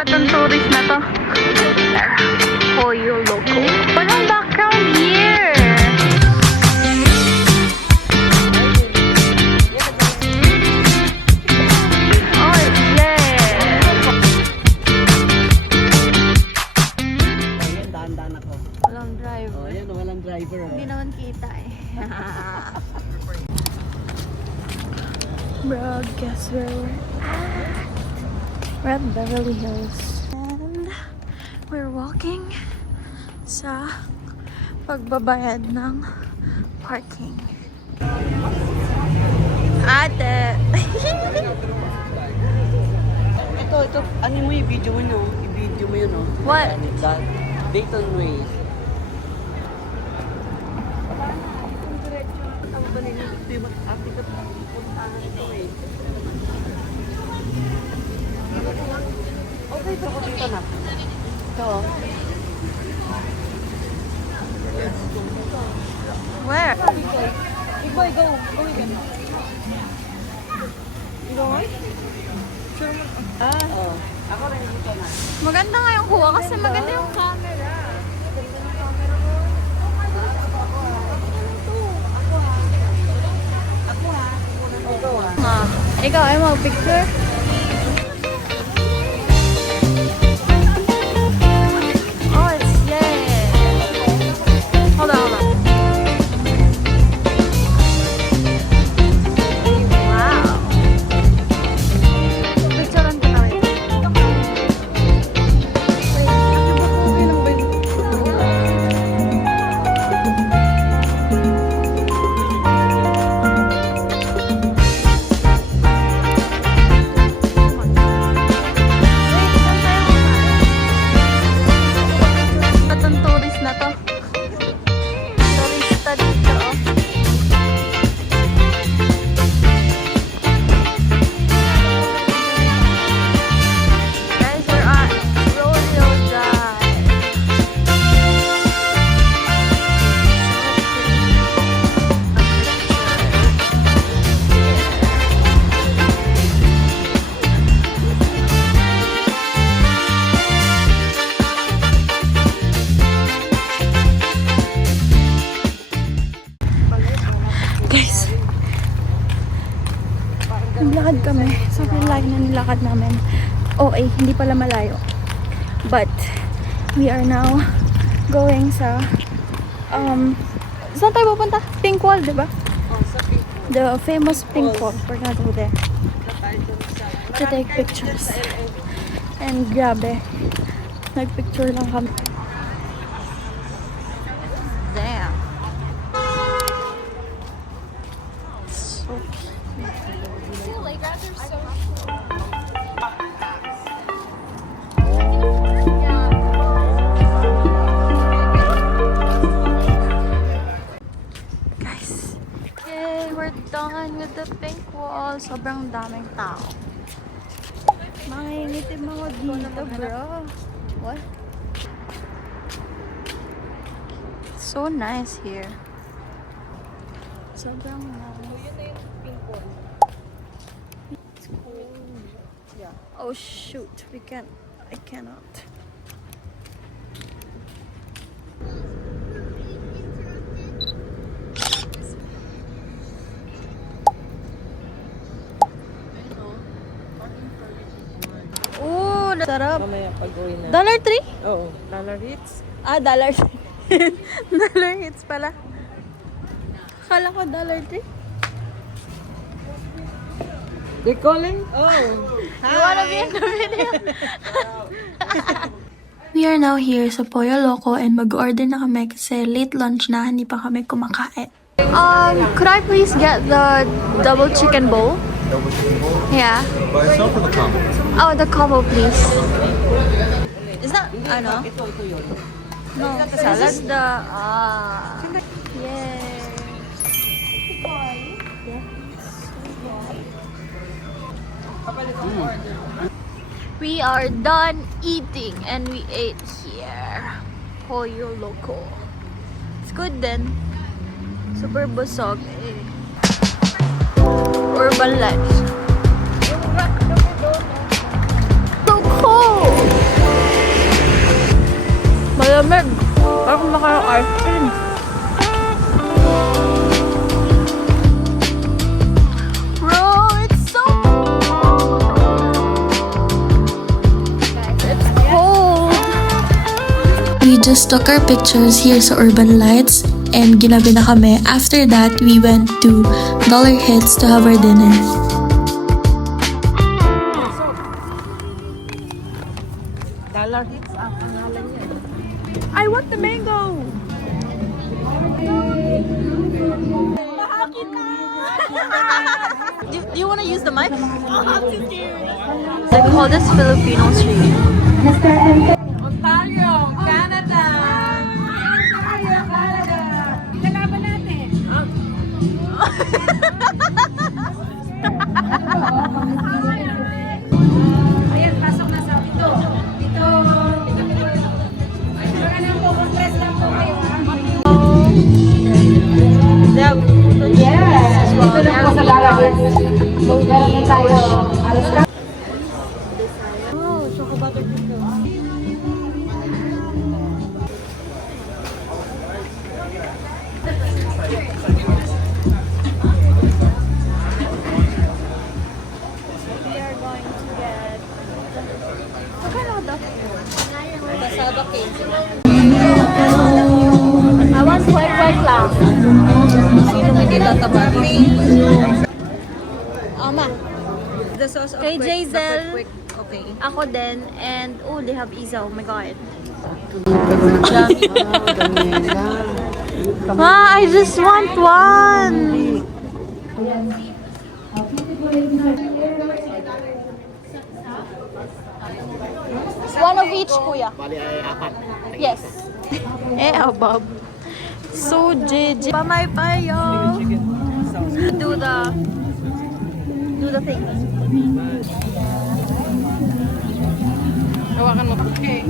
Itong tourist na to. Pollo Loco. Walang background here. Oh, yeah. Ayan, dahan-dahan ako. Walang driver. Oh, ayan, walang driver. Hindi naman kita eh. Bro, guess where we're at? We're at Beverly Hills. And we're walking sa pagbabayad ng parking. Ate! Ito, ano mo yung video mo, no? I-video mo yun, no? What? That Dayton Way. Okay, pero ko dito na. Ito. Where? Big boy, go. Go again. You go on? Sure mo. Oh. Ako rin dito na. Maganda nga yung kuha kasi maganda yung camera. Ikaw ay mo picture? Oh, it's yeah. Hold on. Wow. Picture lang kita, wait. Itong tourist na to. Turista dito. Guys, we're at Rodeo Drive. Guys, naglakad kami. Sobrang layo na nilakad namin. Okay, hindi pala malayo. But, we are now going sa, saan tayo pupunta? Pink Wall, di ba? Oh, sa people. The famous Pink Wall. We're gonna go there to take pictures. And grabe, nagpicture lang kami. Damn. So guys, yay, we're done with the Pink Wall. Sobrang daming tao. Mangingitim ako dito, bro. What? So nice here. Sobrang nice. It's cool. Yeah. Oh shoot, I cannot. Oh, sarap. Mamaya pag-uwi na. $3? Oo. Dollar hits. Ah, $3. Dollar hits pala. Akala ko $3. They calling? Oh. You wanna be in the video? We are now here sa Pollo Loco and mag-order na kami kasi late lunch na, hindi pa kami kumakain. Could I please get the double chicken bowl? Double chicken bowl? Yeah. By itself or the combo? Oh, the combo please. Is that, ano? Ito yun. No, this is the, yay. We are done eating and we ate here. Pollo Loco. It's good then. Super busog eh. Urban life. So cold! Malamig. Parang kumakain ng ice cream. Bro, it's so it's cold. We just took our pictures here sa Urban Lights and ginabi na kami. After that, we went to Dollar Hits to have our dinner. Dollar Hits ang pangalan niya. I want the mango. Do you want to use the mic? They call this Filipino Street. Ontario, Canada! Ontario, Canada! Ilalaban natin! Ayan, pasok na sa dito. Dito. Wala nang po, compress lang po kayo. Yes. Dito lang po sa Dalawin. Meron na tayo. Alas ka. Oh, choco butter dito. We are going to get. Magkano ito? Pasaba cake. I want white lang. Sino hindi tatabati? Ama. The sauce of Kay quick, Jazel. the quick. Okay. Ako din. And, oh, they have isaw. Oh my God. Ma, I just want one. One of each, kuya. Yes. Eh, abab. So, JJ. Pamay payo. Do the thing. Hawakan mo. Okay.